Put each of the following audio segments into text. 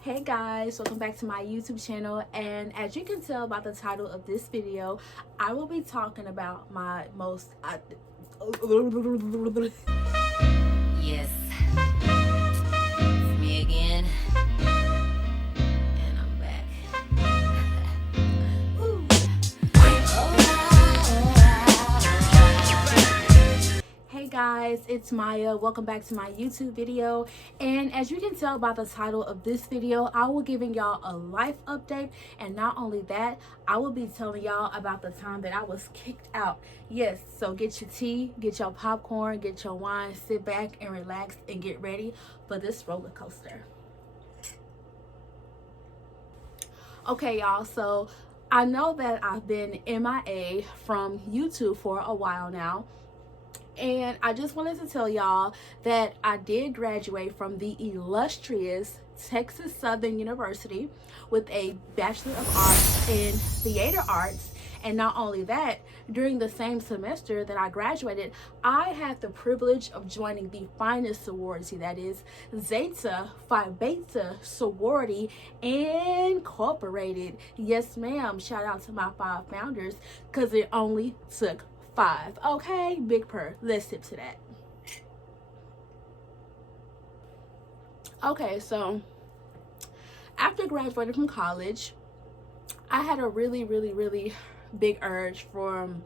Hey guys, welcome back to my YouTube channel, and as you can tell by the title of this video, I will be talking about my most Yes, it's me again, and I'm back. Hey guys, it's Maya. Welcome back to my YouTube video, and as you can tell by the title of this video, I will giving y'all a life update, and not only that, I will be telling y'all about the time that I was kicked out. Yes, so get your tea, get your popcorn, get your wine, sit back and relax and get ready for this roller coaster. Okay, y'all, so I know that I've been MIA from YouTube for a while now, and I just wanted to tell y'all that I did graduate from the illustrious Texas Southern University with a Bachelor of Arts in Theater Arts. And not only that, during the same semester that I graduated, I had the privilege of joining the finest sorority, that is Zeta Phi Beta Sorority Incorporated. Yes, ma'am. Shout out to my 5 founders, because it only took 5. Okay, big purr. Let's tip to that. Okay, so after graduating from college, I had a really big urge for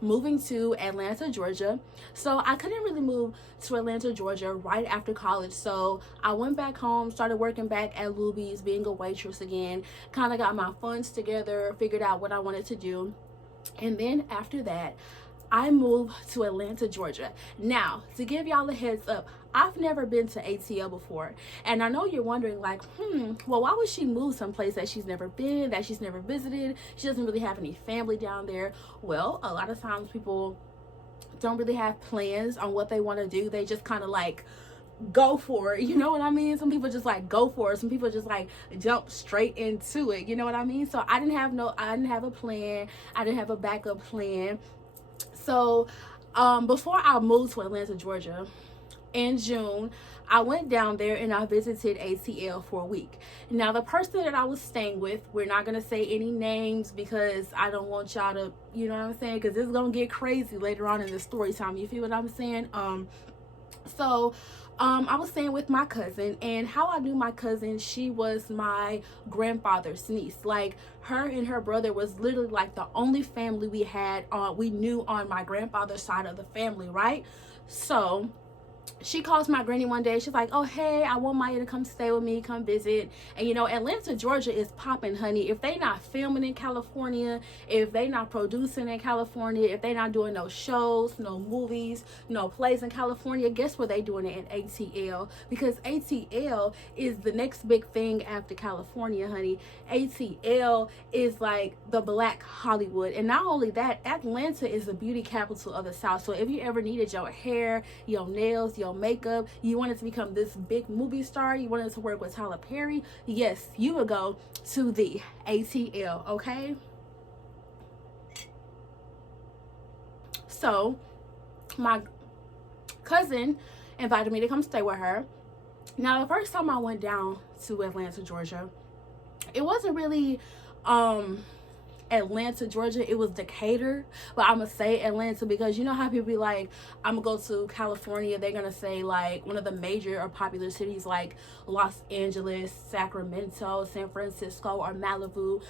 moving to Atlanta, Georgia. So I couldn't really move to Atlanta, Georgia right after college. So I went back home, started working back at Blueberries, being a waitress again, kind of got my funds together, figured out what I wanted to do. And then after that, I moved to Atlanta, Georgia. Now, to give y'all a heads up, I've never been to ATL before. And I know you're wondering, like, well, why would she move someplace that she's never been, that she's never visited? She doesn't really have any family down there. Well, a lot of times people don't really have plans on what they want to do. They just kind of like go for it, you know what I mean? Some people just like go for it. Some people just like jump straight into it, you know what I mean? So I didn't have a plan. I didn't have a backup plan. So before I moved to Atlanta, Georgia in June, I went down there and I visited ATL for a week. Now, the person that I was staying with, we're not going to say any names because I don't want y'all to, you know what I'm saying? Because this is going to get crazy later on in the story time. You feel what I'm saying? I was staying with my cousin, and how I knew my cousin, she was my grandfather's niece. Like, her and her brother was literally like the only family we knew on my grandfather's side of the family, right? So she calls my granny one day. She's like, oh, hey, I want Maya to come stay with me, come visit. And you know, Atlanta, Georgia is popping, honey. If they not filming in California, if they not producing in California, if they not doing no shows, no movies, no plays in California, guess where they doing it? In ATL. Because ATL is the next big thing after California, honey. ATL is like the Black Hollywood. And not only that, Atlanta is the beauty capital of the South. So if you ever needed your hair, your nails, your makeup, you wanted to become this big movie star, you wanted to work with Tyler Perry, yes, you would go to the ATL, okay? So my cousin invited me to come stay with her. Now, the first time I went down to Atlanta, Georgia, it wasn't really Atlanta, Georgia. It was Decatur, but I'm gonna say Atlanta because you know how people be like, I'm gonna go to California, they're gonna say like one of the major or popular cities like Los Angeles, Sacramento, San Francisco, or Malibu.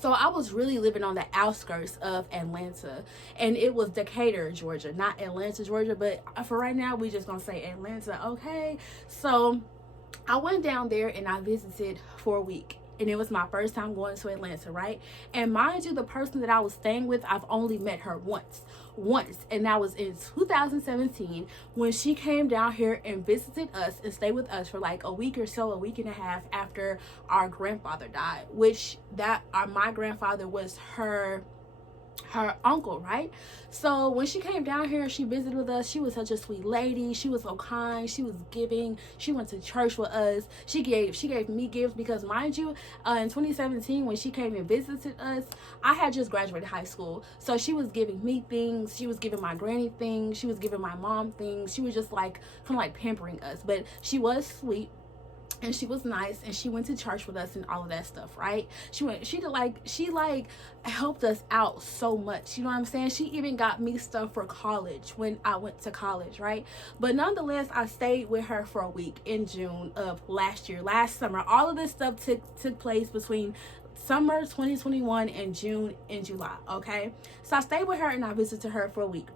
So I was really living on the outskirts of Atlanta, and it was Decatur, Georgia, not Atlanta, Georgia, but for right now we just gonna say Atlanta, okay? So I went down there and I visited for a week, and it was my first time going to Atlanta, right? And mind you, the person that I was staying with, I've only met her once, and that was in 2017 when she came down here and visited us and stayed with us for like a week or so, a week and a half after our grandfather died, which my grandfather was her her uncle, right? So when she came down here, she visited with us. She was such a sweet lady. She was so kind. She was giving. She went to church with us. She gave me gifts because, mind you, in 2017 when she came and visited us, I had just graduated high school. So she was giving me things. She was giving my granny things. She was giving my mom things. She was just like kind of like pampering us. But she was sweet. And she was nice, and she went to church with us and all of that stuff, right? She helped us out so much, you know what I'm saying? She even got me stuff for college when I went to college, right? But nonetheless, I stayed with her for a week in June of last summer. All of this stuff took place between summer 2021 and June and July, okay? So I stayed with her and I visited her for a week.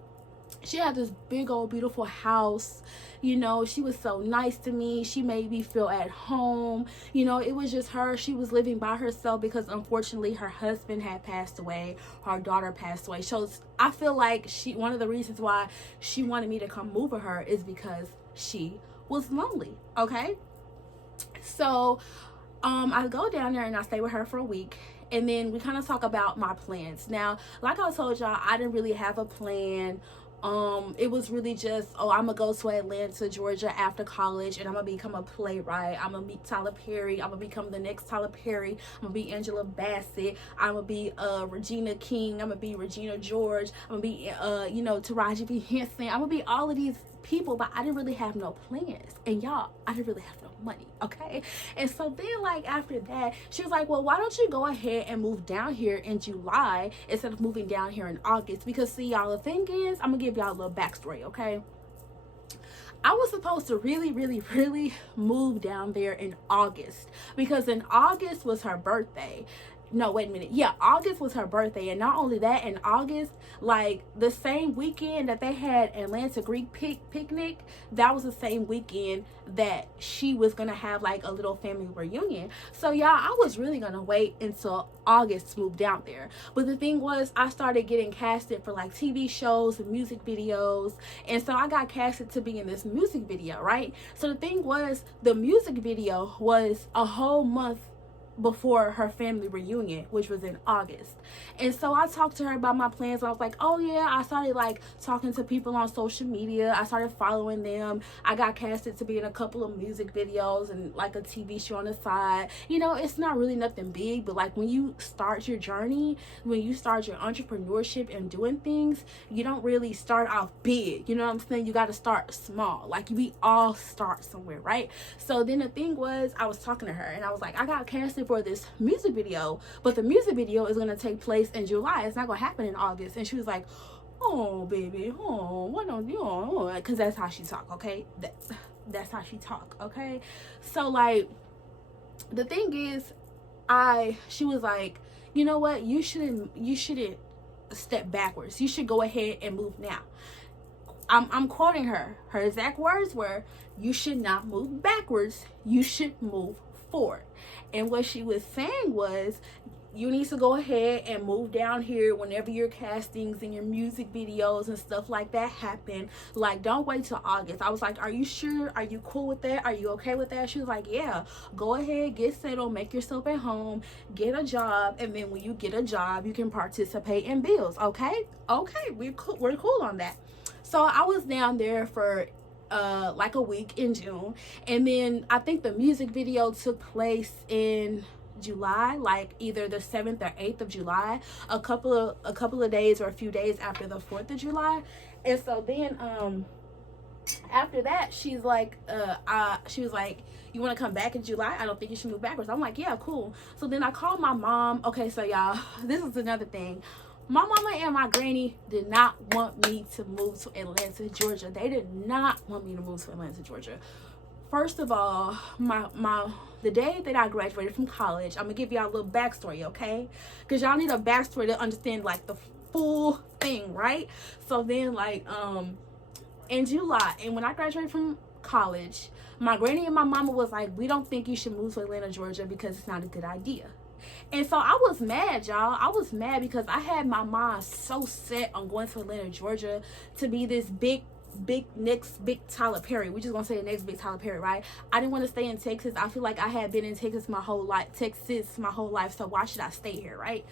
She had this big old beautiful house, you know. She was so nice to me. She made me feel at home, you know. It was just her. She was living by herself because unfortunately her husband had passed away, her daughter passed away. So I feel like one of the reasons why she wanted me to come move with her is because she was lonely, okay? So I go down there and I stay with her for a week. And then we kind of talk about my plans. Now, like I told y'all, I didn't really have a plan. It was really just, I'm gonna go to Atlanta, Georgia after college, and I'm gonna become a playwright. I'm gonna meet Tyler Perry. I'm gonna become the next Tyler Perry. I'm gonna be Angela Bassett. I'm gonna be Regina King. I'm gonna be Regina George. I'm gonna be Taraji P. Henson. I'm gonna be all of these people, but I didn't really have no plans. And y'all, I didn't really have no money, okay? And so then, like, after that, she was like, well, why don't you go ahead and move down here in July instead of moving down here in August? Because, see, y'all, the thing is, I'm gonna give y'all a little backstory, okay? I was supposed to really, really, really move down there in August because in August was her birthday. No, wait a minute. Yeah, August was her birthday. And not only that, in August, like the same weekend that they had Atlanta Greek picnic, that was the same weekend that she was going to have like a little family reunion. So y'all, I was really going to wait until August to move down there. But the thing was, I started getting casted for like TV shows and music videos. And so I got casted to be in this music video, right? So the thing was, the music video was a whole month before her family reunion, which was in August. And so I talked to her about my plans. I was like, oh yeah, I started like talking to people on social media. I started following them. I got casted to be in a couple of music videos and like a TV show on the side. You know, it's not really nothing big, but like when you start your journey, when you start your entrepreneurship and doing things, you don't really start off big. You know what I'm saying? You got to start small. Like we all start somewhere, right? So then the thing was, I was talking to her and I was like, I got casted for this music video, but the music video is going to take place in July. It's not going to happen in August. And she was like, oh baby, oh, what don't you, because that's how she talk, okay? That's how she talk, okay? So like the thing is, she was like, you know what, you shouldn't step backwards. You should go ahead and move now. I'm quoting her exact words were, you should not move backwards, you should move forward. And what she was saying was, you need to go ahead and move down here whenever your castings and your music videos and stuff like that happen. Like, don't wait till August. I was like, are you sure? Are you cool with that? Are you okay with that? She was like, yeah, go ahead, get settled, make yourself at home, get a job, and then when you get a job, you can participate in bills. Okay, we're cool on that. So I was down there for like a week in June, and then I think the music video took place in July, like either the 7th or 8th of July, a couple of days or a few days after the 4th of July. And so then after that, she was like, you want to come back in July? I don't think you should move backwards. I'm like, yeah, cool. So then I called my mom. Okay, so y'all, this is another thing. My mama and my granny did not want me to move to Atlanta, Georgia. They did not want me to move to Atlanta, Georgia. First of all, the day that I graduated from college, I'm gonna give y'all a little backstory, okay? Because y'all need a backstory to understand like the full thing, right? So then like in July, and when I graduated from college, my granny and my mama was like, we don't think you should move to Atlanta, Georgia because it's not a good idea. And so I was mad, y'all. I was mad because I had my mind so set on going to Atlanta, Georgia to be this next big Tyler Perry. We're just gonna say the next big Tyler Perry, right? I didn't want to stay in Texas. I feel like I had been in Texas my whole life, so why should I stay here, right?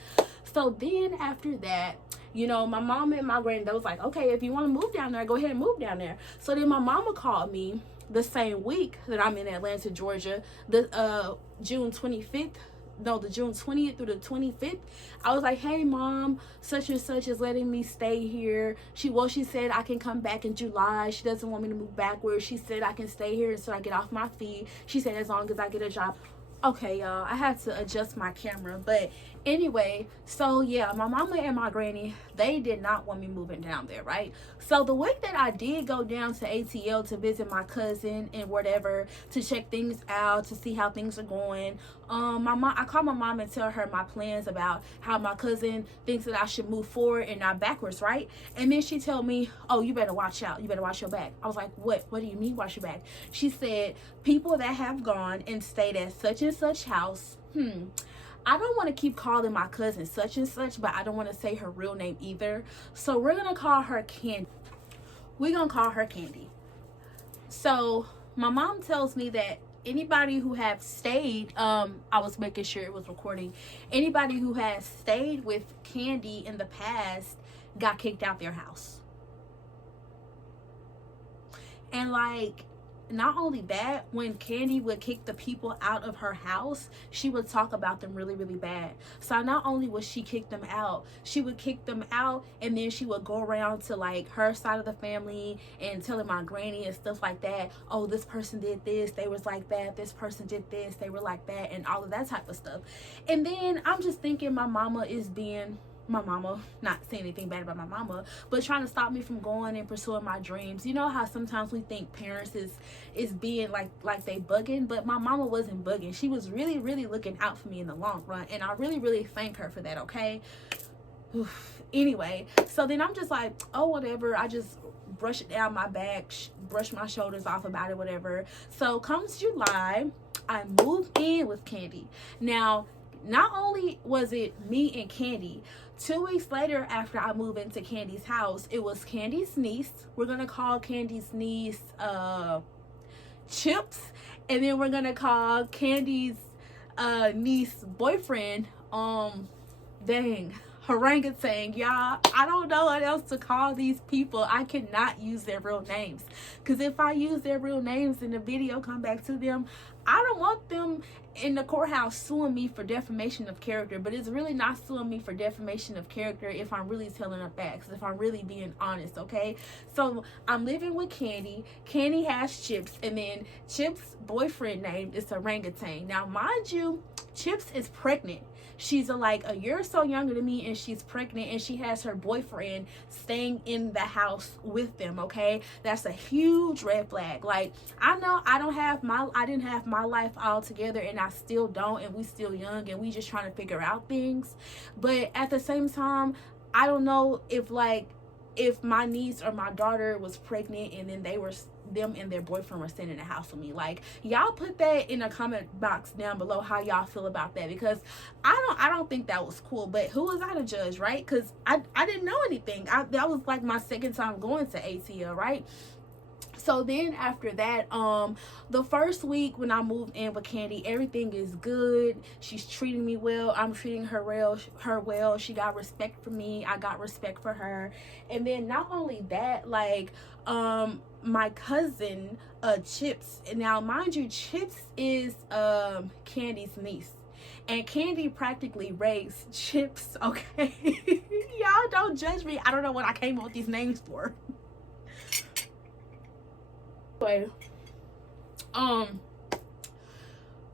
So then after that, You know, my mom and my granny, they was like, okay, if you want to move down there, go ahead and move down there. So then my mama called me the same week that I'm in Atlanta, Georgia, the June 25th. No, the June 20th through the 25th. I was like, hey mom, such and such is letting me stay here. She said I can come back in July. She doesn't want me to move backwards. She said I can stay here until I get off my feet. She said as long as I get a job. Okay, y'all, I had to adjust my camera, but anyway, so yeah, my mama and my granny, they did not want me moving down there, right? So the week that I did go down to ATL to visit my cousin and whatever, to check things out, to see how things are going, I called my mom and tell her my plans about how my cousin thinks that I should move forward and not backwards, right? And then she told me, oh, you better watch out, you better watch your back. I was like, what do you mean watch your back? She said, people that have gone and stayed at such and such house, I don't want to keep calling my cousin such and such, but I don't want to say her real name either. So we're going to call her Candy. We're going to call her Candy. So my mom tells me that anybody who have stayed, I was making sure it was recording, anybody who has stayed with Candy in the past got kicked out their house. And like, not only that, when Candy would kick the people out of her house, she would talk about them really, really bad. So not only would she kick them out, she would kick them out, and then she would go around to like her side of the family and telling my granny and stuff like that, oh, this person did this, they was like that, this person did this, they were like that, and all of that type of stuff. And then I'm just thinking my mama is being my mama, not saying anything bad about my mama, but trying to stop me from going and pursuing my dreams. You know how sometimes we think parents is being like they bugging, but my mama wasn't bugging. She was really, really looking out for me in the long run, and I really, really thank her for that, okay? Anyway, so then I'm just like, oh, whatever. I just brush it down my back, brush my shoulders off about it, whatever. So comes July, I move in with Candy. Now, not only was it me and Candy, 2 weeks later after I moved into Candy's house, it was Candy's niece. We're going to call Candy's niece Chips. And then we're going to call Candy's niece boyfriend, orangutan, y'all. I don't know what else to call these people. I cannot use their real names. Because if I use their real names and the video come back to them, I don't want them in the courthouse suing me for defamation of character. But it's really not suing me for defamation of character if I'm really telling the facts, if I'm really being honest, okay? So I'm living with Candy. Candy has Chips, and then Chips' boyfriend name is orangutan. Now, mind you, Chips is pregnant. She's like a year or so younger than me, and she's pregnant, and she has her boyfriend staying in the house with them, okay? That's a huge red flag. Like, I know I didn't have my life all together, and I still don't, and we still young, and we just trying to figure out things. But at the same time, I don't know if my niece or my daughter was pregnant and then them and their boyfriend were staying in the house with me. Like, y'all put that in the comment box down below how y'all feel about that, because I don't think that was cool. But who was I to judge, right? Because I didn't know anything. That was like my second time going to ATL, right? So then after that, the first week when I moved in with Candy, everything is good. She's treating me well. I'm treating her well. She got respect for me. I got respect for her. And then not only that, like, my cousin, Chips. Now, mind you, Chips is Candy's niece. And Candy practically raised Chips, okay? Y'all don't judge me. I don't know what I came up with these names for. Anyway,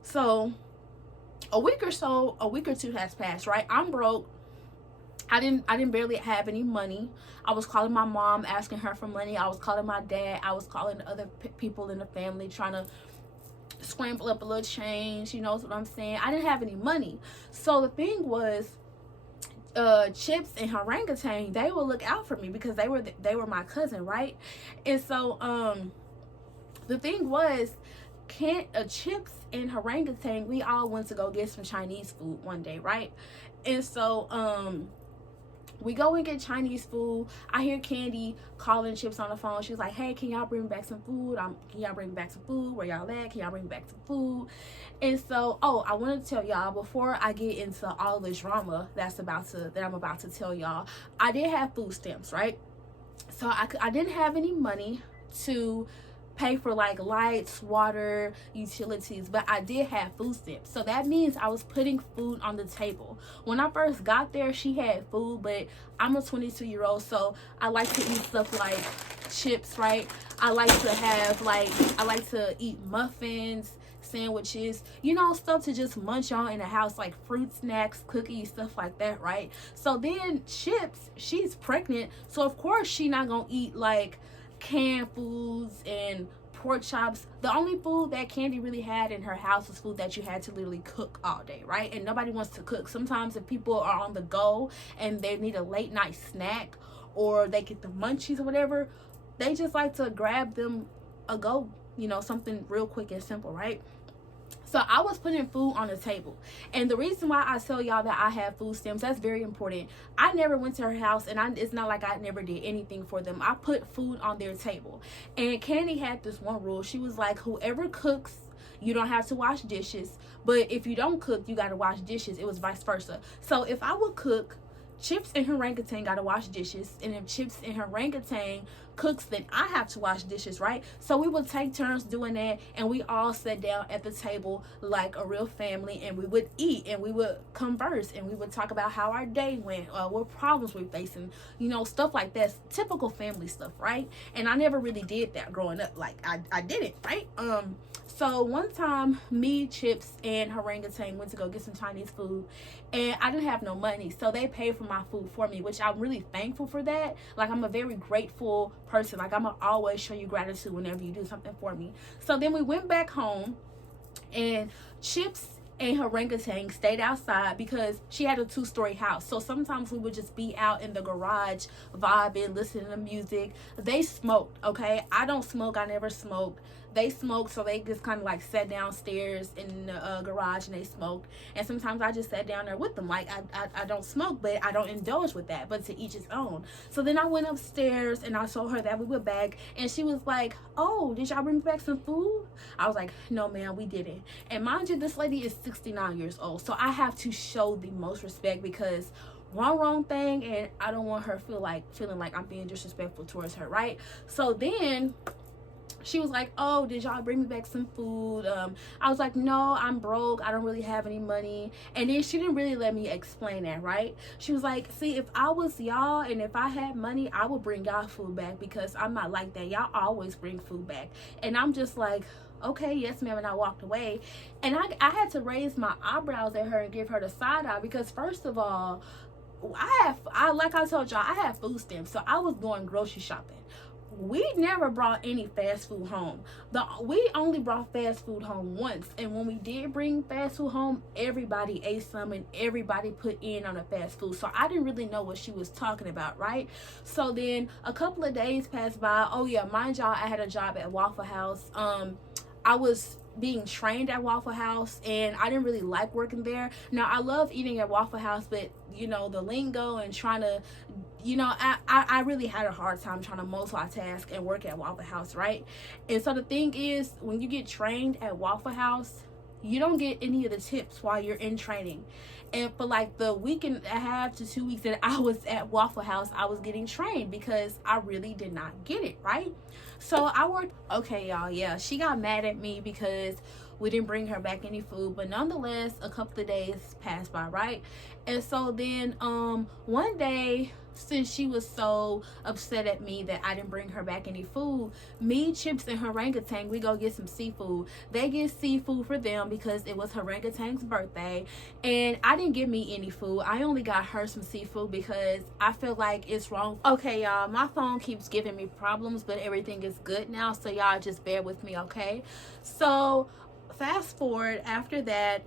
so a week or two has passed, right? I'm broke. I didn't barely have any money. I was calling my mom, asking her for money. I was calling my dad. I was calling other people in the family, trying to scramble up a little change. You know what I'm saying? I didn't have any money. So the thing was, Chips and orangutan, they would look out for me because they were my cousin, right? And so the thing was, Chips and orangutan, we all went to go get some Chinese food one day, right? And so We go and get Chinese food. I hear Candy calling Chips on the phone. She's like, hey, can y'all bring me back some food? Can y'all bring me back some food? Where y'all at? Can y'all bring me back some food? And so, I wanted to tell y'all, before I get into all the drama that I'm about to tell y'all, I did have food stamps, right? So I didn't have any money to pay for like lights, water, utilities, but I did have food stamps. So that means I was putting food on the table. When I first got there, she had food, but I'm a 22-year-old, so I like to eat stuff like chips, right? I like to eat muffins, sandwiches, stuff to just munch on in the house, like fruit snacks, cookies, stuff like that, right? So then Chips, she's pregnant, so of course she not gonna eat like canned foods and pork chops. The only food that Candy really had in her house was food that you had to literally cook all day, right? And nobody wants to cook. Sometimes if people are on the go and they need a late night snack, or they get the munchies or whatever, they just like to grab them a go, something real quick and simple, right? So I was putting food on the table. And the reason why I tell y'all that I have food stamps, that's very important. I never went to her house, and it's not like I never did anything for them. I put food on their table. And Candy had this one rule. She was like, whoever cooks, you don't have to wash dishes. But if you don't cook, you got to wash dishes. It was vice versa. So if I would cook, Chips and Orangutan gotta wash dishes, and if Chips and Orangutan cooks, then I have to wash dishes, right? So we would take turns doing that, and we all sat down at the table like a real family, and we would eat, and we would converse, and we would talk about how our day went, what problems we're facing, stuff like that. Typical family stuff, right? And I never really did that growing up. Like I didn't, right? So one time, me, Chips, and Orangutan went to go get some Chinese food, and I didn't have no money, so they paid for my food for me, which I'm really thankful for that. Like, I'm a very grateful person. Like, I'm gonna always show you gratitude whenever you do something for me. So then we went back home, and Chips and Orangutan stayed outside because she had a 2-story house. So sometimes we would just be out in the garage vibing, listening to music. They smoked, okay? I don't smoke. I never smoked. They smoked, so they just kind of like sat downstairs in the garage and they smoked. And sometimes I just sat down there with them. Like, I don't smoke, but I don't indulge with that. But to each his own. So then I went upstairs and I told her that we were back. And she was like, oh, did y'all bring back some food? I was like, no, ma'am, we didn't. And mind you, this lady is 69 years old. So I have to show the most respect, because wrong thing, and I don't want her feeling like I'm being disrespectful towards her, right? So then she was like, oh, did y'all bring me back some food? I was like, no, I'm broke. I don't really have any money. And then she didn't really let me explain that, right? She was like, see, if I was y'all and if I had money, I would bring y'all food back, because I'm not like that. Y'all always bring food back. And I'm just like, okay, yes, ma'am. And I walked away. And I had to raise my eyebrows at her and give her the side eye, because first of all, like I told y'all, I have food stamps. So I was going grocery shopping. We never brought any fast food home. We only brought fast food home once, and when we did bring fast food home, everybody ate some and everybody put in on the fast food. So I didn't really know what she was talking about, right? So then a couple of days passed by. Oh yeah, mind y'all, I had a job at Waffle House. I was being trained at Waffle House, and I didn't really like working there. Now, I love eating at Waffle House, but the lingo and trying to, I really had a hard time trying to multitask and work at Waffle House, right? And so the thing is, when you get trained at Waffle House, you don't get any of the tips while you're in training. And for like the week and a half to 2 weeks that I was at Waffle House, I was getting trained because I really did not get it, right? So I worked, okay, y'all, yeah, she got mad at me because we didn't bring her back any food, but nonetheless, a couple of days passed by, right? And so then one day, since she was so upset at me that I didn't bring her back any food, me, Chips, and Orangutan, we go get some seafood. They get seafood for them because it was Orangutan's birthday, and I didn't get me any food. I only got her some seafood because I feel like it's wrong. Okay, y'all, my phone keeps giving me problems, but everything is good now, so y'all just bear with me, okay? So fast forward after that,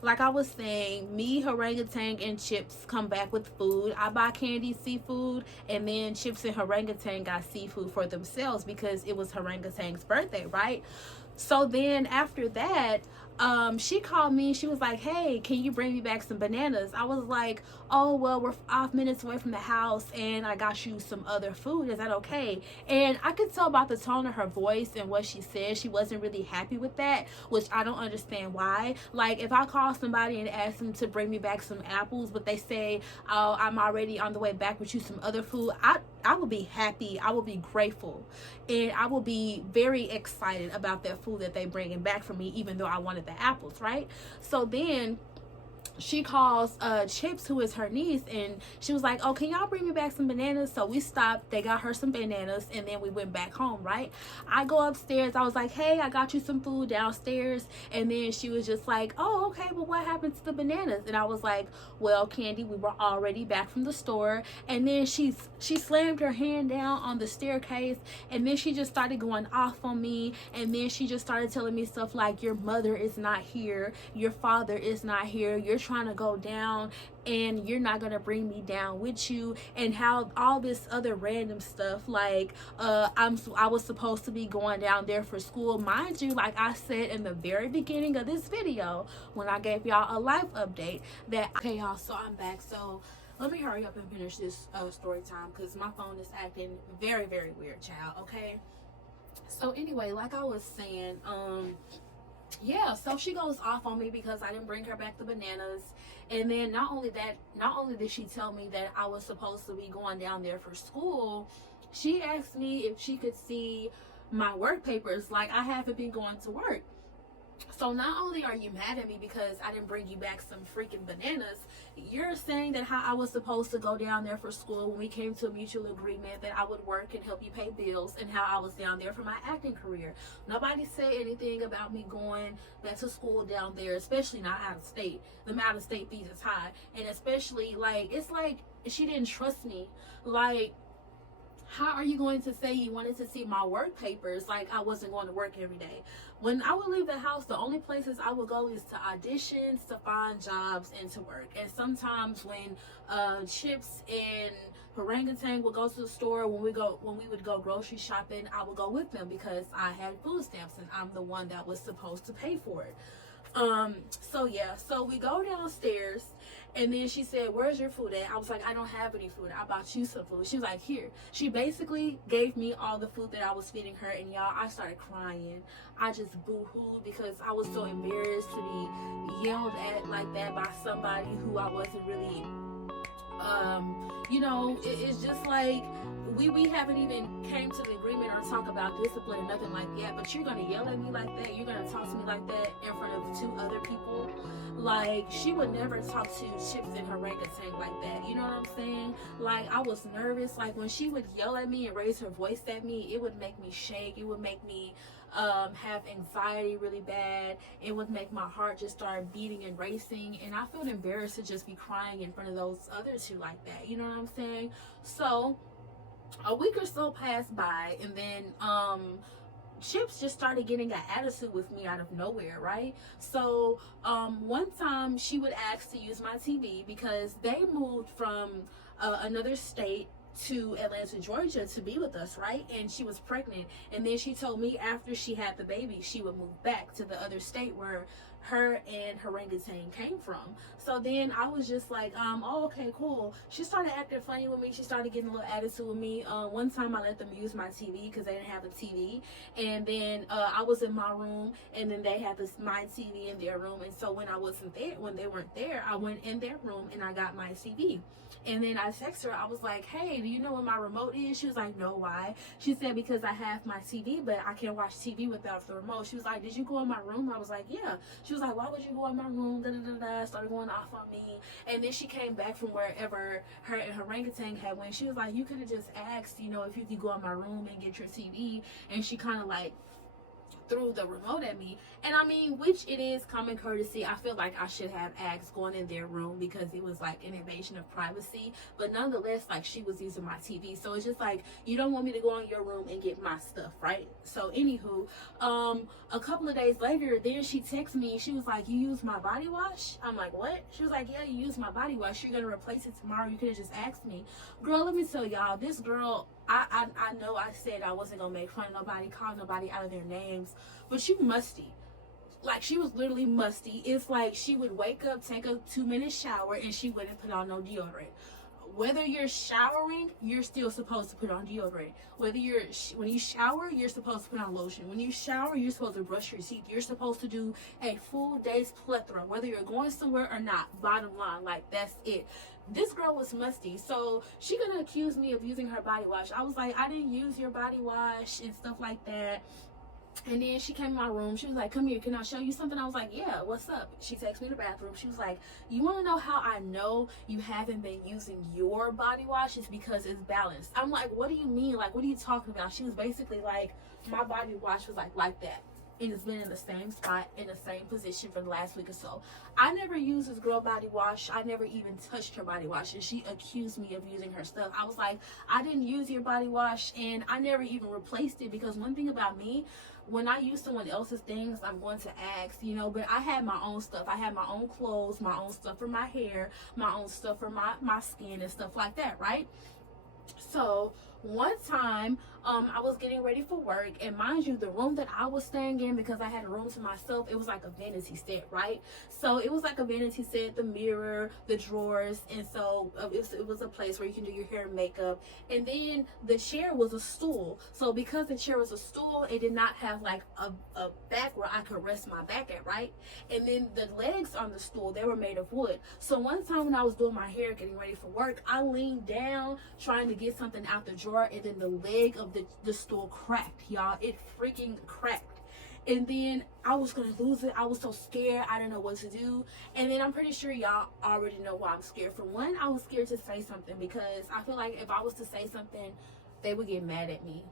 like I was saying, me, Orangutan, and Chips come back with food. I buy Candy seafood, and then Chips and Orangutan got seafood for themselves because it was Orangutan's birthday, right? So then after that, she called me. She was like, hey, can you bring me back some bananas? I was like, oh, well, we're 5 minutes away from the house and I got you some other food. Is that okay? And I could tell by the tone of her voice and what she said, she wasn't really happy with that, which I don't understand why. Like, if I call somebody and ask them to bring me back some apples, but they say, oh, I'm already on the way back with you some other food, I will be happy. I will be grateful. And I will be very excited about that food that they bringing back for me, even though I wanted the apples, right? So then she calls Chips, who is her niece, and she was like, oh, can y'all bring me back some bananas? So we stopped, they got her some bananas, and then we went back home, right? I go upstairs, I was like, hey, I got you some food downstairs. And then she was just like, oh, okay, but what happened to the bananas? And I was like, well, Candy, we were already back from the store. And then she slammed her hand down on the staircase, and then she just started going off on me. And then she just started telling me stuff like, your mother is not here, your father is not here, you're trying to go down and you're not gonna bring me down with you, and how all this other random stuff, like I was supposed to be going down there for school. Mind you, like I said in the very beginning of this video when I gave y'all a life update, that okay y'all, so I'm back. So let me hurry up and finish this story time because my phone is acting very, very weird, child. Okay, so anyway, like I was saying, yeah, so she goes off on me because I didn't bring her back the bananas. And then not only did she tell me that I was supposed to be going down there for school, she asked me if she could see my work papers. Like, I haven't been going to work. So not only are you mad at me because I didn't bring you back some freaking bananas, you're saying that how I was supposed to go down there for school when we came to a mutual agreement that I would work and help you pay bills, and how I was down there for my acting career. Nobody said anything about me going back to school down there, especially not out of state. The out of state fees is high, and especially, like, it's like she didn't trust me. Like, how are you going to say you wanted to see my work papers like I wasn't going to work every day? When I would leave the house, the only places I would go is to auditions, to find jobs, and to work. And sometimes when Chips and Orangutan would go to the store, when we would go grocery shopping, I would go with them because I had food stamps and I'm the one that was supposed to pay for it. So yeah, so we go downstairs, and then she said, where's your food at? I was like, I don't have any food. I bought you some food. She was like, here. She basically gave me all the food that I was feeding her, and y'all, I started crying. I just boo-hooed because I was so embarrassed to be yelled at like that by somebody who I wasn't really, you know, it's just like, we haven't even came to the agreement or talk about discipline or nothing like that, but you're gonna yell at me like that, you're gonna talk to me like that in front of two other people. Like, she would never talk to Chips and her orangutan like that, you know what I'm saying? Like, I was nervous. Like, when she would yell at me and raise her voice at me, it would make me shake, it would make me have anxiety really bad. It would make my heart just start beating and racing, and I felt embarrassed to just be crying in front of those other two like that, you know what I'm saying? So a week or so passed by, and then Chips just started getting an attitude with me out of nowhere, right? So one time she would ask to use my TV because they moved from another state to Atlanta, Georgia to be with us, right? And she was pregnant, and then she told me after she had the baby she would move back to the other state where her and her orangutan came from. So then I was just like, oh, okay, cool. She started acting funny with me. She started getting a little attitude with me. One time I let them use my TV because they didn't have a TV, and then I was in my room, and then they had my TV in their room. And so when they weren't there, I went in their room and I got my TV. And then I texted her, I was like, hey, do you know what my remote is? She was like, no, why? She said, because I have my TV, but I can't watch TV without the remote. She was like, did you go in my room? I was like, yeah. She was like, why would you go in my room? Da, da, da, da. Started going off on me. And then she came back from wherever her and her orangutan had went. She was like, you could have just asked, you know, if you could go in my room and get your TV. And she kind of like threw the remote at me. And I mean, which it is common courtesy. I feel like I should have asked going in their room because it was like an invasion of privacy, but nonetheless, like, she was using my TV, so it's just like, you don't want me to go in your room and get my stuff, right? So anywho, a couple of days later, then she texted me. She was like, you use my body wash? I'm like, what? She was like, yeah, you use my body wash, you're gonna replace it tomorrow, you could have just asked me. Girl, let me tell y'all, this girl, I know I said I wasn't gonna make fun of nobody, call nobody out of their names, but you musty. like she was literally musty. It's like she would wake up, take a 2-minute shower, and she wouldn't put on no deodorant. Whether you're showering, you're still supposed to put on deodorant. When you shower, you're supposed to put on lotion. When you shower, you're supposed to brush your teeth. You're supposed to do a full day's plethora, whether you're going somewhere or not. Bottom line, like, that's it. This girl was musty, so she gonna accuse me of using her body wash. I was like, I didn't use your body wash and stuff like that. And then she came in my room. She was like, come here, can I show you something? I was like, yeah, what's up? She takes me to the bathroom. She was like, you want to know how I know you haven't been using your body wash? It's because it's balanced. I'm like, what do you mean? Like, what are you talking about? She was basically like, my body wash was like that. And it's been in the same spot, in the same position for the last week or so. I never used this girl body wash. I never even touched her body wash. And she accused me of using her stuff. I was like, I didn't use your body wash, and I never even replaced it, because one thing about me, when I use someone else's things, I'm going to ask, you know, but I had my own stuff. I had my own clothes, my own stuff for my hair, my own stuff for my skin and stuff like that, right? So one time, I was getting ready for work, and mind you, the room that I was staying in, because I had a room to myself, it was like a vanity set, right? So it was like a vanity set, the mirror, the drawers, and so it was a place where you can do your hair and makeup. And then the chair was a stool. So because the chair was a stool, it did not have like a back where I could rest my back at, right? And then the legs on the stool, they were made of wood. So one time when I was doing my hair, getting ready for work, I leaned down trying to get something out the drawer, and then the leg of the stool cracked, y'all. It freaking cracked. And then I was gonna lose it. I was so scared. I didn't know what to do. And then I'm pretty sure y'all already know why I'm scared. For one, I was scared to say something, because I feel like if I was to say something, they would get mad at me,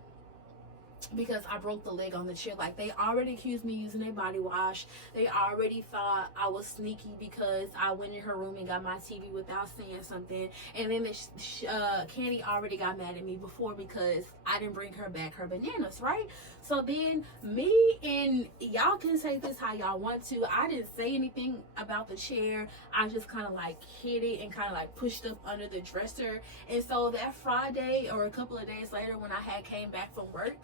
because I broke the leg on the chair. Like, they already accused me using a body wash. They already thought I was sneaky because I went in her room and got my TV without saying something. And then Candy already got mad at me before because I didn't bring her back her bananas, right? So then me, and y'all can say this how y'all want to, I didn't say anything about the chair. I just kind of like hid it and kind of like pushed up under the dresser. And so that Friday, or a couple of days later, when I had came back from work,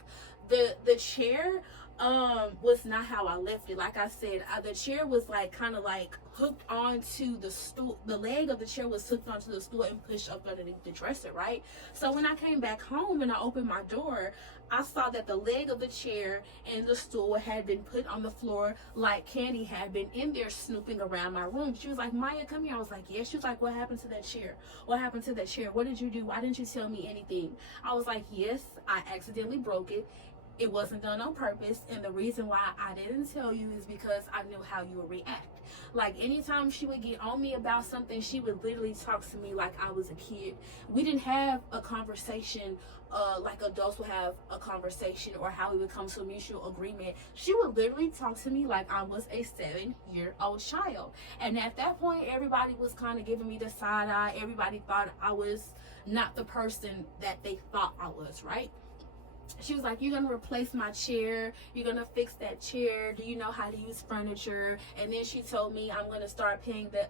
the chair was not how I left it. Like I said, the chair was like kind of like hooked onto the stool. The leg of the chair was hooked onto the stool and pushed up underneath the dresser, right? So when I came back home and I opened my door, I saw that the leg of the chair and the stool had been put on the floor, like Candy had been in there snooping around my room. She was like, Maya, come here. I was like, yeah. She was like, what happened to that chair? What happened to that chair? What did you do? Why didn't you tell me anything? I was like, yes, I accidentally broke it. It wasn't done on purpose, and the reason why I didn't tell you is because I knew how you would react. Like, anytime she would get on me about something, she would literally talk to me like I was a kid. We didn't have a conversation like adults would have a conversation, or how we would come to a mutual agreement. She would literally talk to me like I was a 7-year-old child. And at that point, everybody was kind of giving me the side eye. Everybody thought I was not the person that they thought I was, right? She was like, you're gonna replace my chair, you're gonna fix that chair, do you know how to use furniture? And then she told me I'm gonna start paying the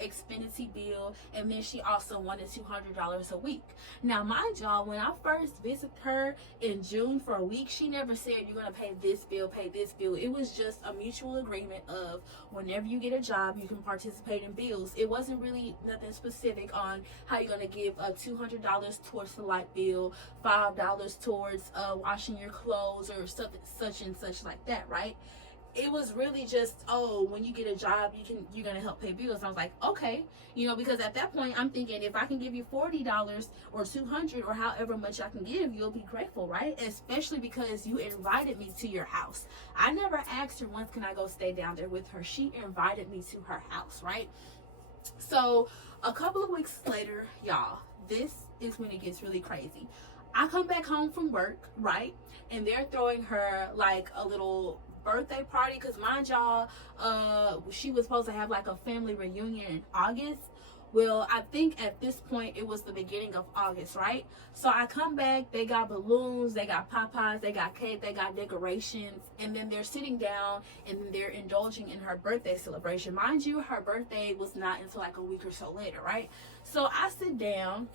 Xfinity bill, and then she also wanted $200 a week. Now mind y'all, when I first visited her in June for a week, she never said you're gonna pay this bill, pay this bill. It was just a mutual agreement of whenever you get a job, you can participate in bills. It wasn't really nothing specific on how you're gonna give $200 towards the light bill, $5 towards washing your clothes, or something such and such like that, right? It was really just, oh, when you get a job, you're gonna help pay bills. I was like, okay, you know, because at that point I'm thinking, if I can give you $40 or $200 or however much I can give, you'll be grateful, right? Especially because you invited me to your house. I never asked her once, can I go stay down there with her? She invited me to her house, right? So a couple of weeks later, y'all, this is when it gets really crazy. I come back home from work, right? And they're throwing her like a little birthday party, because mind y'all, she was supposed to have like a family reunion in August. Well, I think at this point it was the beginning of August, right? So I come back, they got balloons, they got pop-pies, they got cake, they got decorations, and then they're sitting down and they're indulging in her birthday celebration. Mind you, her birthday was not until like a week or so later, right? So I sit down,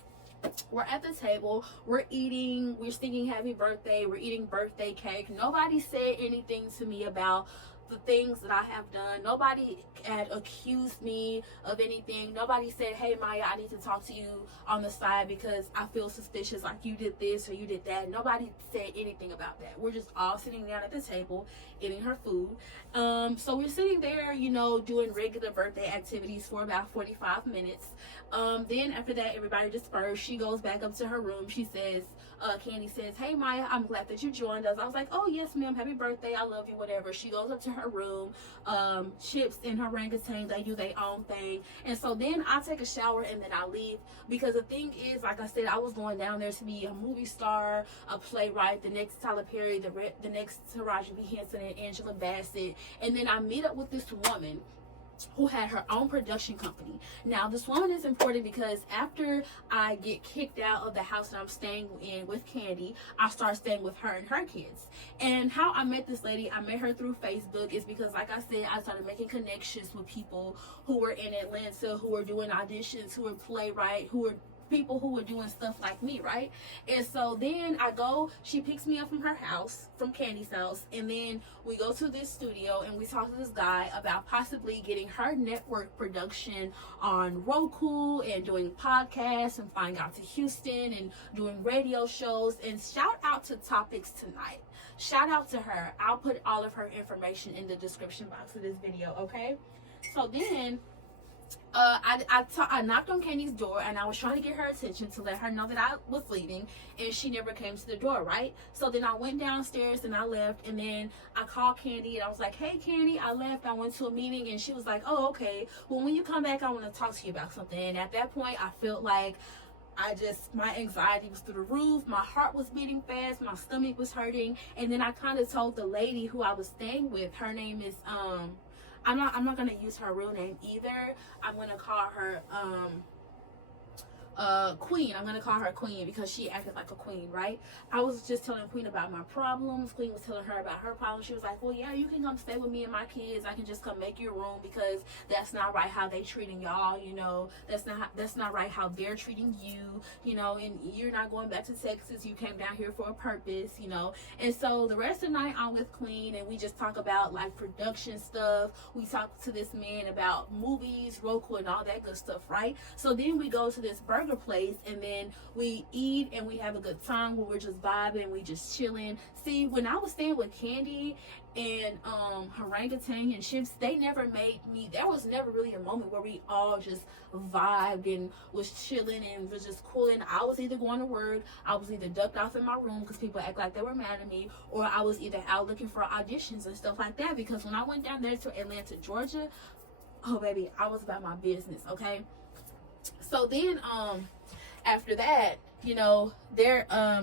we're at the table, we're eating, we're singing happy birthday, we're eating birthday cake. Nobody said anything to me about the things that I have done. Nobody had accused me of anything. Nobody said, hey Maya, I need to talk to you on the side because I feel suspicious, like you did this or you did that. Nobody said anything about that. We're just all sitting down at the table eating her food. So we're sitting there, you know, doing regular birthday activities for about 45 minutes. Then after that, everybody dispersed. She goes back up to her room. She says, Candy says, hey Maya, I'm glad that you joined us. I was like, oh yes ma'am, happy birthday, I love you, whatever. She goes up to her room. Chips and her orangutan, they do their own thing. And so then I take a shower and then I leave, because the thing is, like I said, I was going down there to be a movie star, a playwright, the next Tyler Perry, the next Taraji B. Henson and Angela Bassett. And then I meet up with this woman who had her own production company. Now this woman is important because after I get kicked out of the house that I'm staying in with Candy, I start staying with her and her kids. And how I met this lady, I met her through Facebook, is because, like I said, I started making connections with people who were in Atlanta, who were doing auditions, who were playwright, who were people who were doing stuff like me, right? And so then she picks me up from her house, from Candy's house, and then we go to this studio and we talk to this guy about possibly getting her network production on Roku and doing podcasts and flying out to Houston and doing radio shows. And shout out to Topics Tonight. Shout out to her. I'll put all of her information in the description box of this video, okay? So then I knocked on Candy's door and I was trying to get her attention to let her know that I was leaving, and she never came to the door, right? So then I went downstairs and I left, and then I called Candy and I was like, hey Candy, I left, I went to a meeting. And she was like, oh okay, well when you come back I want to talk to you about something. And at that point I felt like my anxiety was through the roof, my heart was beating fast, my stomach was hurting. And then I kind of told the lady who I was staying with, her name is I'm not gonna use her real name either. I'm gonna call her Queen. I'm gonna call her Queen because she acted like a queen, right? I was just telling Queen about my problems. Queen was telling her about her problems. She was like, well yeah, you can come stay with me and my kids. I can just come make your room, because that's not right how they treating y'all, you know. That's not right how they're treating you, you know. And you're not going back to Texas, you came down here for a purpose, you know. And so the rest of the night I'm with Queen and we just talk about like production stuff. We talk to this man about movies, Roku, and all that good stuff, right? So then we go to this burger place and then we eat and we have a good time where we're just vibing, we just chilling. See, when I was staying with Candy and orangutan and Chips, they never made me, there was never really a moment where we all just vibed and was chilling and was just cool. And I was either going to work, I was either ducked off in my room because people act like they were mad at me, or I was either out looking for auditions and stuff like that. Because when I went down there to Atlanta, Georgia, oh baby, I was about my business, okay? So then after that, you know,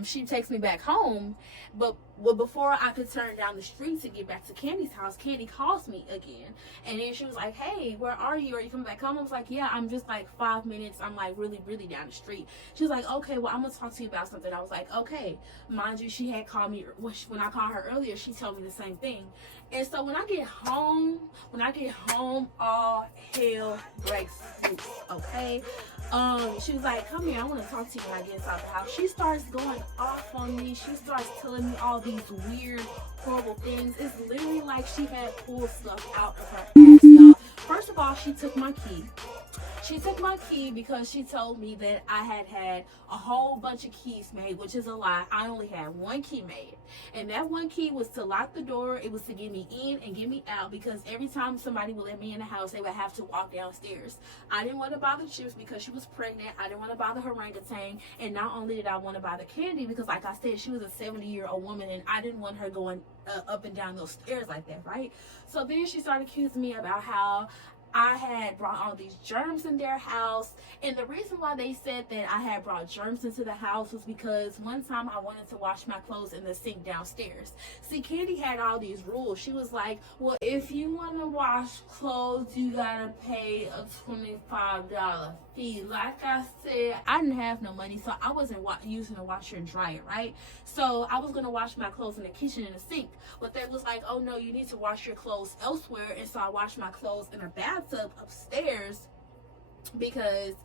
she takes me back home, but before I could turn down the street to get back to Candy's house, Candy calls me again, and then she was like, hey, where are you? Are you coming back home? I was like, yeah, I'm just like 5 minutes, I'm like really down the street. She was like, okay, well I'm gonna talk to you about something. I was like, okay. Mind you, she had called me when I called her earlier, she told me the same thing. And so when I get home, all hell breaks loose, okay? She was like, come here, I want to talk to you when I get inside the house. She starts going off on me. She starts telling me all these weird, horrible things. It's literally like she had pulled stuff out of her ass, y'all. First of all, she took my key. She took my key because she told me that I had a whole bunch of keys made, which is a lie. I only had one key made. And that one key was to lock the door. It was to get me in and get me out, because every time somebody would let me in the house, they would have to walk downstairs. I didn't want to bother Chips because she was pregnant. I didn't want to bother her orangutan. And not only did I want to bother Candy, because like I said, she was a 70-year-old woman and I didn't want her going up and down those stairs like that, right? So then she started accusing me about how I had brought all these germs in their house. And the reason why they said that I had brought germs into the house was because one time I wanted to wash my clothes in the sink downstairs. See, Candy had all these rules. She was like, well, if you want to wash clothes, you gotta pay a $25 fee. Like I said, I didn't have no money, so I wasn't using a washer and dryer, right? So I was gonna wash my clothes in the kitchen in the sink. But they was like, oh no, you need to wash your clothes elsewhere. And so I washed my clothes in a bathtub upstairs because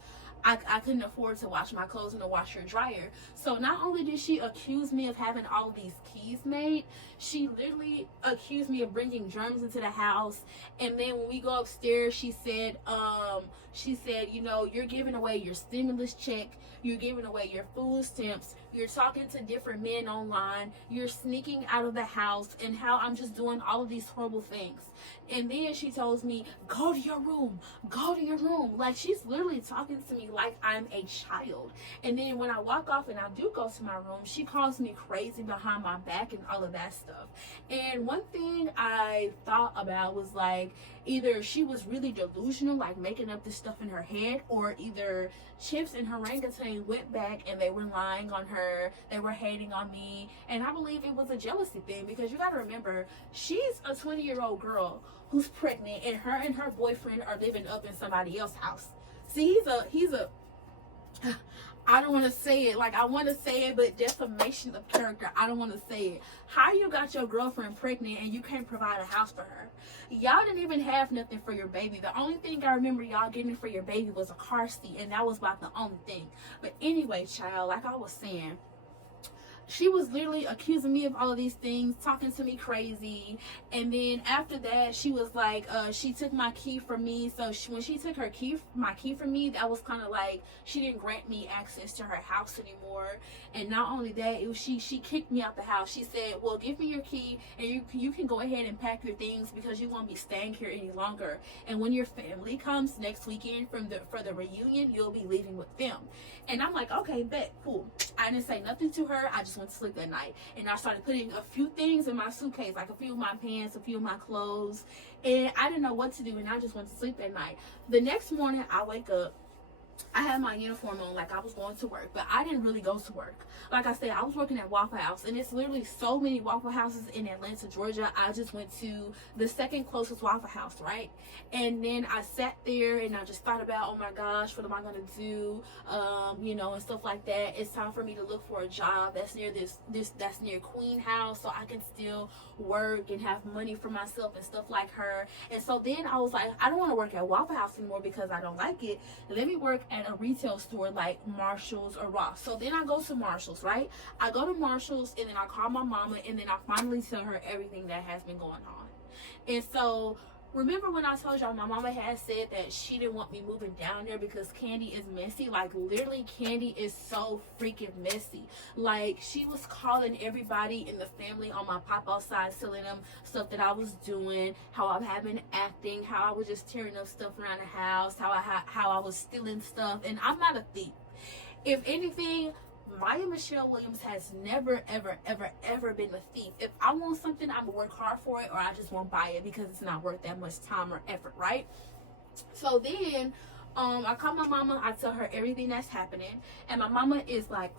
I couldn't afford to wash my clothes in the washer dryer. So not only did she accuse me of having all of these keys made, she literally accused me of bringing germs into the house. And then when we go upstairs, she said, you know, you're giving away your stimulus check, you're giving away your food stamps, you're talking to different men online, you're sneaking out of the house, and how I'm just doing all of these horrible things. And then she tells me, go to your room, go to your room. Like, she's literally talking to me like I'm a child. And then when I walk off and I do go to my room, she calls me crazy behind my back and all of that stuff. And one thing I thought about was like, either she was really delusional, like making up this stuff in her head, or either Chips and her orangutan went back and they were lying on her, they were hating on me. And I believe it was a jealousy thing, because you got to remember, she's a 20-year-old girl who's pregnant, and her boyfriend are living up in somebody else's house. See, he's a I don't want to say it, like I want to say it, but defamation of character, I don't want to say it. How you got your girlfriend pregnant and you can't provide a house for her? Y'all didn't even have nothing for your baby. The only thing I remember y'all getting for your baby was a car seat, and that was about the only thing. But anyway, child, like I was saying, she was literally accusing me of all of these things, talking to me crazy. And then after that, she was like, she took my key from me. So when she took my key from me, that was kind of like, she didn't grant me access to her house anymore. And not only that, she kicked me out the house. She said, well, give me your key and you can go ahead and pack your things, because you won't be staying here any longer. And when your family comes next weekend for the reunion, you'll be leaving with them. And I'm like, okay, bet, cool. I didn't say nothing to her. I just went to sleep that night. And I started putting a few things in my suitcase, like a few of my pants, a few of my clothes. And I didn't know what to do, and I just went to sleep that night. The next morning, I wake up. I had my uniform on, like I was going to work, but I didn't really go to work. Like I said, I was working at Waffle House, and it's literally so many Waffle Houses in Atlanta, Georgia. I just went to the second closest Waffle House, right? And then I sat there and I just thought about, oh my gosh, what am I gonna do? You know, and stuff like that. It's time for me to look for a job that's near that's near Queen House, so I can still work and have money for myself and stuff like her. And so then I was like, I don't want to work at Waffle House anymore because I don't like it. Let me work at a retail store like Marshalls or Ross. So then I go to Marshalls, right? I go to Marshalls, and then I call my mama, and then I finally tell her everything that has been going on. And so remember when I told y'all my mama had said that she didn't want me moving down there because Candy is messy? Like, literally, Candy is so freaking messy. Like, she was calling everybody in the family on my pop-out side, telling them stuff that I was doing, how I've been acting, how I was just tearing up stuff around the house, how I was stealing stuff. And I'm not a thief. If anything, Maya Michelle Williams has never, ever, ever, ever been a thief. If I want something, I'm gonna work hard for it, or I just won't buy it because it's not worth that much time or effort, right? So then, I call my mama. I tell her everything that's happening, and my mama is like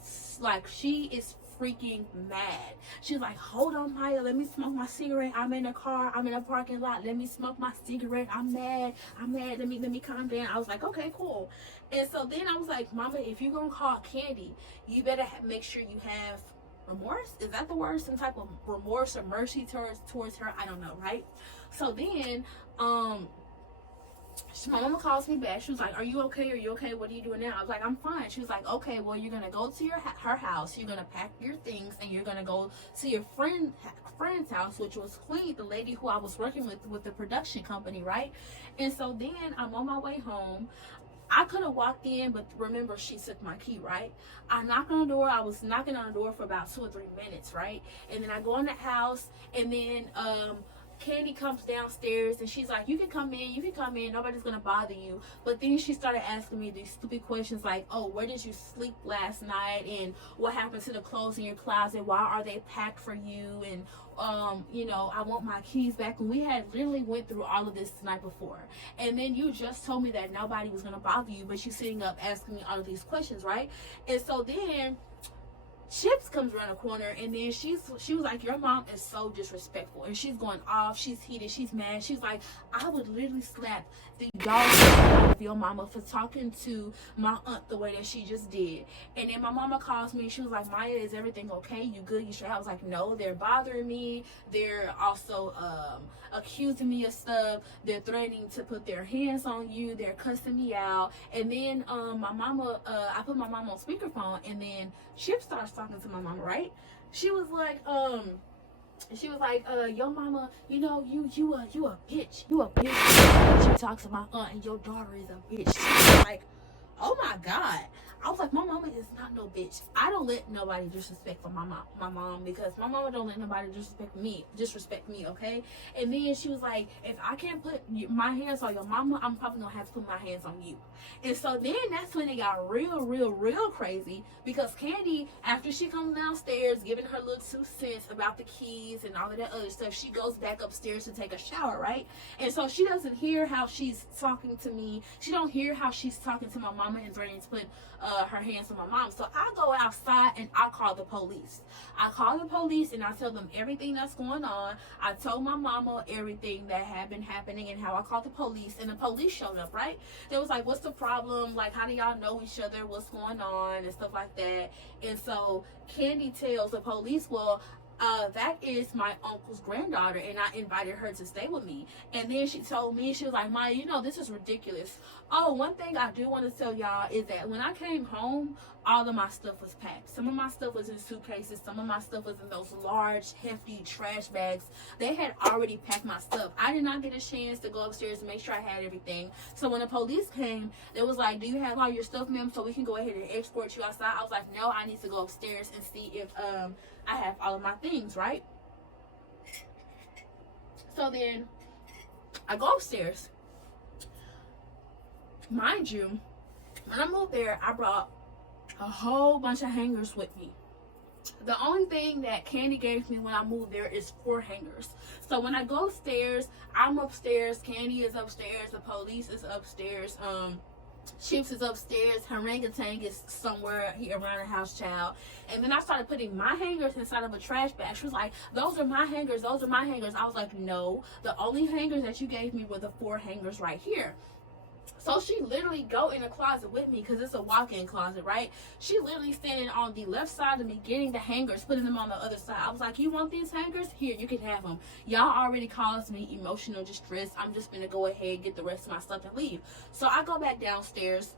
she is freaking mad. She's like, hold on, Maya, let me smoke my cigarette. I'm in a car, I'm in a parking lot, let me smoke my cigarette. I'm mad, let me calm down. I was like, okay, cool. And so then I was like, mama, if you're gonna call Candy, you better make sure you have remorse. Is that the word? Some type of remorse or mercy towards her. I don't know, right? So then my mama calls me back. She was like, are you okay? Are you okay? What are you doing now? I was like, I'm fine. She was like, okay, well, you're gonna go to her house, you're gonna pack your things, and you're gonna go to your friend's house, which was Queen, the lady who I was working with the production company, right? And so then I'm on my way home. I could have walked in, but remember, she took my key, right? I knocked on the door. I was knocking on the door for about 2 or 3 minutes, right? And then I go in the house, and then Candy comes downstairs, and she's like, you can come in, nobody's gonna bother you. But then she started asking me these stupid questions like, oh, where did you sleep last night, and what happened to the clothes in your closet, why are they packed for you, and you know, I want my keys back. And we had literally went through all of this the night before, and then you just told me that nobody was gonna bother you, but you're sitting up asking me all of these questions, right? And so then Chips comes around the corner, and then she was like, your mom is so disrespectful, and she's going off, she's heated, she's mad. She's like, I would literally slap the dog out of your mama for talking to my aunt the way that she just did. And then my mama calls me, she was like, Maya, is everything okay? You good? You straight? I was like, no, they're bothering me. They're also accusing me of stuff. They're threatening to put their hands on you. They're cussing me out. And then my mama, I put my mom on speakerphone, and then Chip starts talking to my mama, right? She was like, your mama, you know, you a bitch. You a bitch. She talks to my aunt, and your daughter is a bitch. She was like, oh my God. I was like, my mama is not no bitch. I don't let nobody disrespect my mom, because my mama don't let nobody disrespect me, okay? And then she was like, if I can't put my hands on your mama, I'm probably gonna have to put my hands on you. And so then that's when it got real crazy, because Candy, after she comes downstairs giving her little 2 cents about the keys and all of that other stuff, she goes back upstairs to take a shower, right? And so she doesn't hear how she's talking to me. She don't hear how she's talking to my mama and threatening to put her hands on my mom. So I go outside and I call the police. I call the police and I tell them everything that's going on. I told my mama everything that had been happening and how I called the police, and the police showed up, right? They was like, what's the problem? Like, how do y'all know each other? What's going on? And stuff like that. And so Candy tells the police, well, that is my uncle's granddaughter, and I invited her to stay with me. And then she told me, she was like, Maya, you know, this is ridiculous. Oh, one thing I do want to tell y'all is that when I came home, all of my stuff was packed. Some of my stuff was in suitcases. Some of my stuff was in those large, hefty trash bags. They had already packed my stuff. I did not get a chance to go upstairs and make sure I had everything. So when the police came, they was like, do you have all your stuff, ma'am, so we can go ahead and escort you outside? I was like, no, I need to go upstairs and see if I have all of my things, right? So then I go upstairs. Mind you, when I moved there, I brought a whole bunch of hangers with me. The only thing that Candy gave me when I moved there is 4 hangers. So when I go upstairs, I'm upstairs, Candy is upstairs, the police is upstairs, Chips is upstairs, orangutan is somewhere here around the house, child. And then I started putting my hangers inside of a trash bag. She was like, those are my hangers, those are my hangers. I was like, no, the only hangers that you gave me were the 4 hangers right here. So she literally go in the closet with me, because it's a walk-in closet, right? She literally standing on the left side of me, getting the hangers, putting them on the other side. I was like, you want these hangers? Here, you can have them. Y'all already caused me emotional distress. I'm just gonna go ahead, get the rest of my stuff and leave. So I go back downstairs.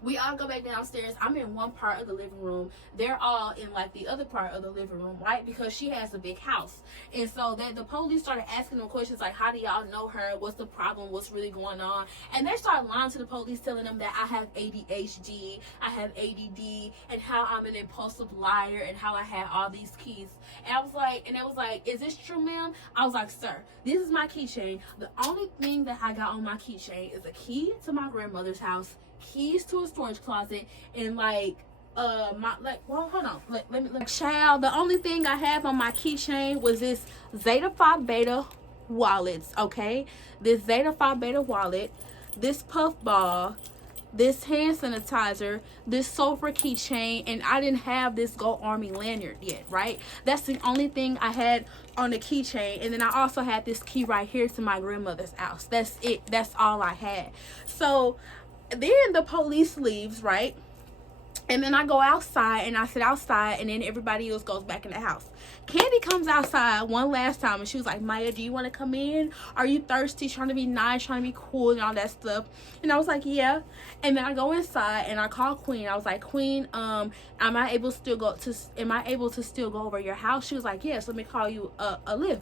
We all go back downstairs. I'm in one part of the living room. They're all in like the other part of the living room, right? Because she has a big house. And so the police started asking them questions like, how do y'all know her? What's the problem? What's really going on? And they started lying to the police, telling them that I have ADHD, I have ADD, and how I'm an impulsive liar, and how I had all these keys. And I was like, and they was like, is this true, ma'am? I was like, sir, this is my keychain. The only thing that I got on my keychain is a key to my grandmother's house, keys to a storage closet, and like child, the only thing I have on my keychain was this Zeta Phi Beta wallets, okay? This Zeta Phi Beta wallet, this puff ball, this hand sanitizer, this sulfur keychain, and I didn't have this Go Army lanyard yet, right? That's the only thing I had on the keychain. And then I also had this key right here to my grandmother's house. That's it. That's all I had. So then the police leaves, right? And then I go outside and I sit outside, and then everybody else goes back in the house. Candy comes outside one last time, and she was like, Maya, do you want to come in? Are you thirsty? Trying to be nice, trying to be cool and all that stuff. And I was like, yeah. And then I go inside and I call Queen. I was like, Queen, am I able to still go over your house? She was like, yes, let me call you a lift.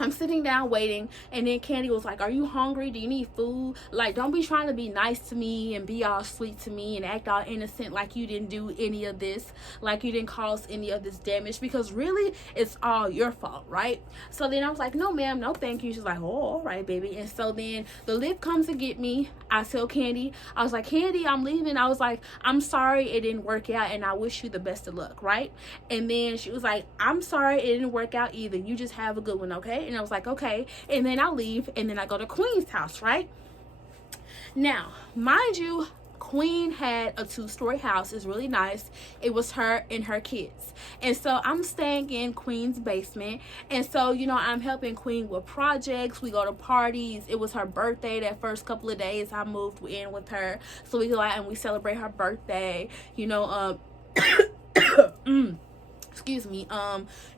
I'm sitting down waiting, and then Candy was like, are you hungry? Do you need food? Like, don't be trying to be nice to me and be all sweet to me and act all innocent like you didn't do any of this, like you didn't cause any of this damage, because really it's all your fault, right? So then I was like, no ma'am, no thank you. She's like, oh, all right, baby. And so then the lift comes to get me. I tell Candy, I was like, Candy, I'm leaving. I was like, I'm sorry it didn't work out, and I wish you the best of luck, right? And then she was like, I'm sorry it didn't work out either. You just have a good one, okay? And I was like, okay. And then I leave, and then I go to Queen's house, right? Now, mind you, Queen had a 2-story house. It's really nice. It was her and her kids. And so I'm staying in Queen's basement. And so, you know, I'm helping Queen with projects. We go to parties. It was her birthday that first couple of days I moved in with her. So we go out and we celebrate her birthday. You know, excuse me,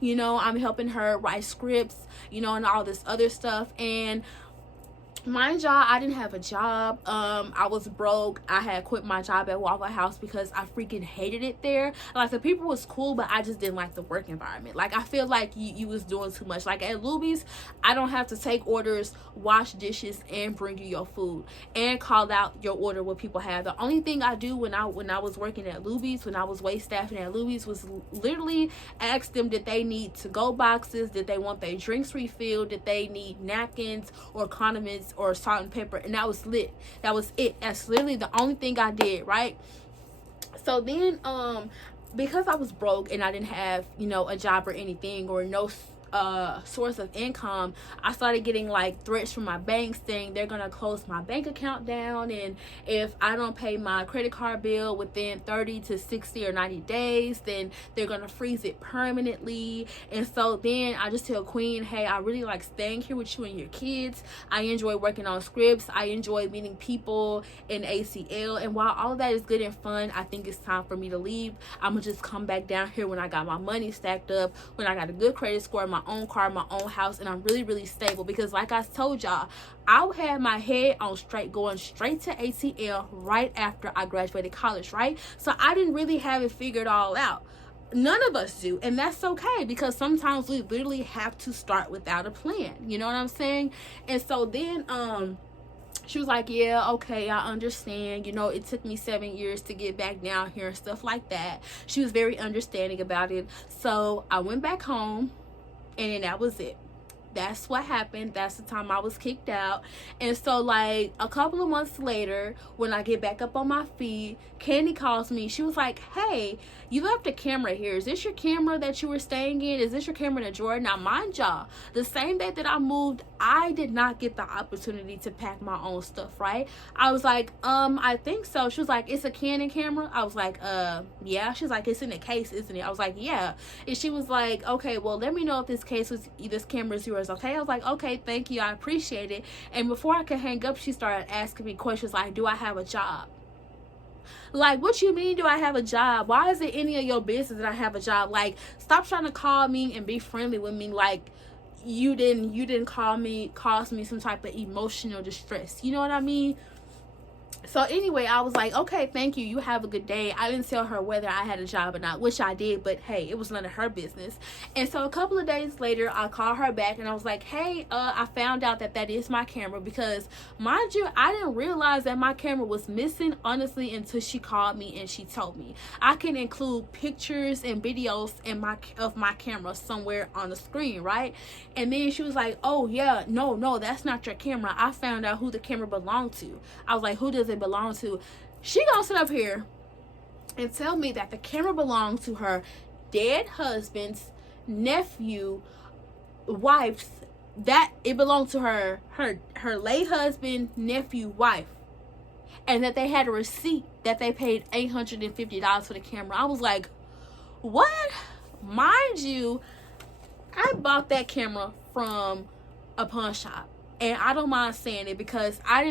you know, I'm helping her write scripts, you know, and all this other stuff. And mind y'all, I didn't have a job. I was broke. I had quit my job at Waffle House because I freaking hated it there. Like, the people was cool, but I just didn't like the work environment. Like, I feel like you was doing too much. Like, at Luby's, I don't have to take orders, wash dishes, and bring you your food, and call out your order what people have. The only thing I do when I was working at Luby's, when I was wait staffing at Luby's, was literally ask them, did they need to-go boxes, did they want their drinks refilled, did they need napkins or condiments or salt and pepper, and that was lit. That was it. That's literally the only thing I did, right? So then because I was broke and I didn't have, you know, a job or anything, or no source of income, I started getting like threats from my bank saying they're gonna close my bank account down, and if I don't pay my credit card bill within 30 to 60 or 90 days, then they're gonna freeze it permanently. And so then I just tell Queen, hey, I really like staying here with you and your kids. I enjoy working on scripts. I enjoy meeting people in ACL, and while all of that is good and fun, I think it's time for me to leave. I'm gonna just come back down here when I got my money stacked up, when I got a good credit score, my own car, my own house, and I'm really, really stable. Because like I told y'all, I had my head on straight, going straight to ATL right after I graduated college, right? So I didn't really have it figured all out. None of us do, and that's okay, because sometimes we literally have to start without a plan, you know what I'm saying? And so then she was like, yeah, okay, I understand. You know, it took me 7 years to get back down here and stuff like that. She was very understanding about it. So I went back home, and then that was it. That's what happened. That's the time I was kicked out. And so, like, a couple of months later, when I get back up on my feet, Candy calls me. She was like, hey, you left a camera here. Is this your camera that you were staying in? Is this your camera in the drawer? Now, mind y'all, the same day that I moved, I did not get the opportunity to pack my own stuff, right? I was like, I think so. She was like, it's a Canon camera? I was like, yeah. She's like, it's in a case, isn't it? I was like, yeah. And she was like, okay, well, let me know if this camera is yours, okay? I was like, okay, thank you, I appreciate it. And before I could hang up, she started asking me questions like, do I have a job? Like, what you mean, do I have a job? Why is it any of your business that I have a job? Like, stop trying to call me and be friendly with me like you didn't cause me some type of emotional distress. You know what I mean? So anyway, I was like, okay, thank you. You have a good day. I didn't tell her whether I had a job or not, which I did, but hey, it was none of her business. And so a couple of days later, I called her back and I was like, hey, I found out that is my camera, because mind you, I didn't realize that my camera was missing, honestly, until she called me and she told me. I can include pictures and videos of my camera somewhere on the screen, right? And then she was like, oh yeah, no, that's not your camera. I found out who the camera belonged to. I was like, who does it belong to? She gonna sit up here and tell me that the camera belongs to her dead husband's nephew, wife's, that it belonged to her late husband, nephew, wife, and that they had a receipt that they paid $850 for the camera. I was like, what? Mind you, I bought that camera from a pawn shop. And I don't mind saying it, because I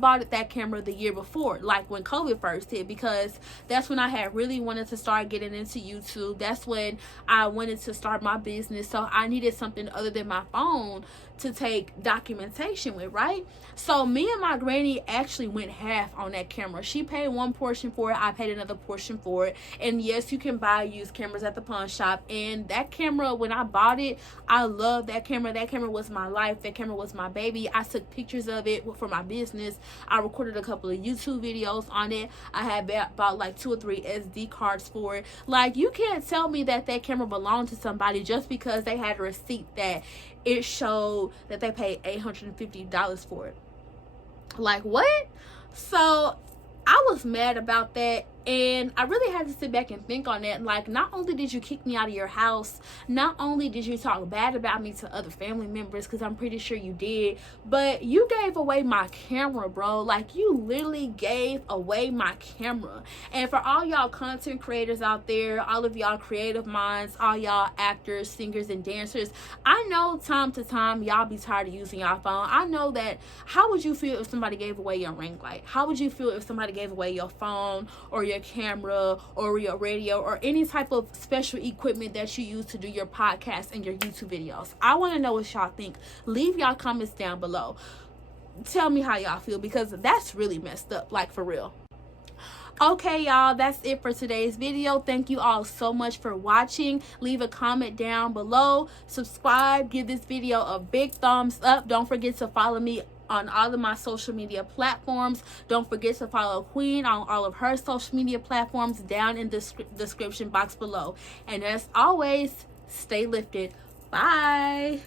bought that camera the year before, like when COVID first hit, because that's when I had really wanted to start getting into YouTube. That's when I wanted to start my business. So I needed something other than my phone to take documentation with, right? So me and my granny actually went half on that camera. She paid one portion for it, I paid another portion for it. And yes, you can buy used cameras at the pawn shop. And that camera, when I bought it, I loved that camera. That camera was my life. That camera was my baby. I took pictures of it for my business. I recorded a couple of YouTube videos on it. I had bought like 2 or 3 SD cards for it. Like, you can't tell me that camera belonged to somebody just because they had a receipt that it showed that they paid $850 for it. Like, what? So I was mad about that. And I really had to sit back and think on that. Like, not only did you kick me out of your house, not only did you talk bad about me to other family members, because I'm pretty sure you did, but you gave away my camera, bro. Like, you literally gave away my camera. And for all y'all content creators out there, all of y'all creative minds, all y'all actors, singers, and dancers, I know time to time y'all be tired of using y'all phone. I know that. How would you feel if somebody gave away your ring light? How would you feel if somebody gave away your phone or your camera or your radio or any type of special equipment that you use to do your podcast and your YouTube videos? I want to know what y'all think. Leave y'all comments down below. Tell me how y'all feel, because that's really messed up, like, for real. Okay, y'all, that's it for today's video. Thank you all so much for watching. Leave a comment down below, subscribe, give this video a big thumbs up. Don't forget to follow me on all of my social media platforms. Don't forget to follow Queen on all of her social media platforms down in the description box below. And as always, stay lifted. Bye.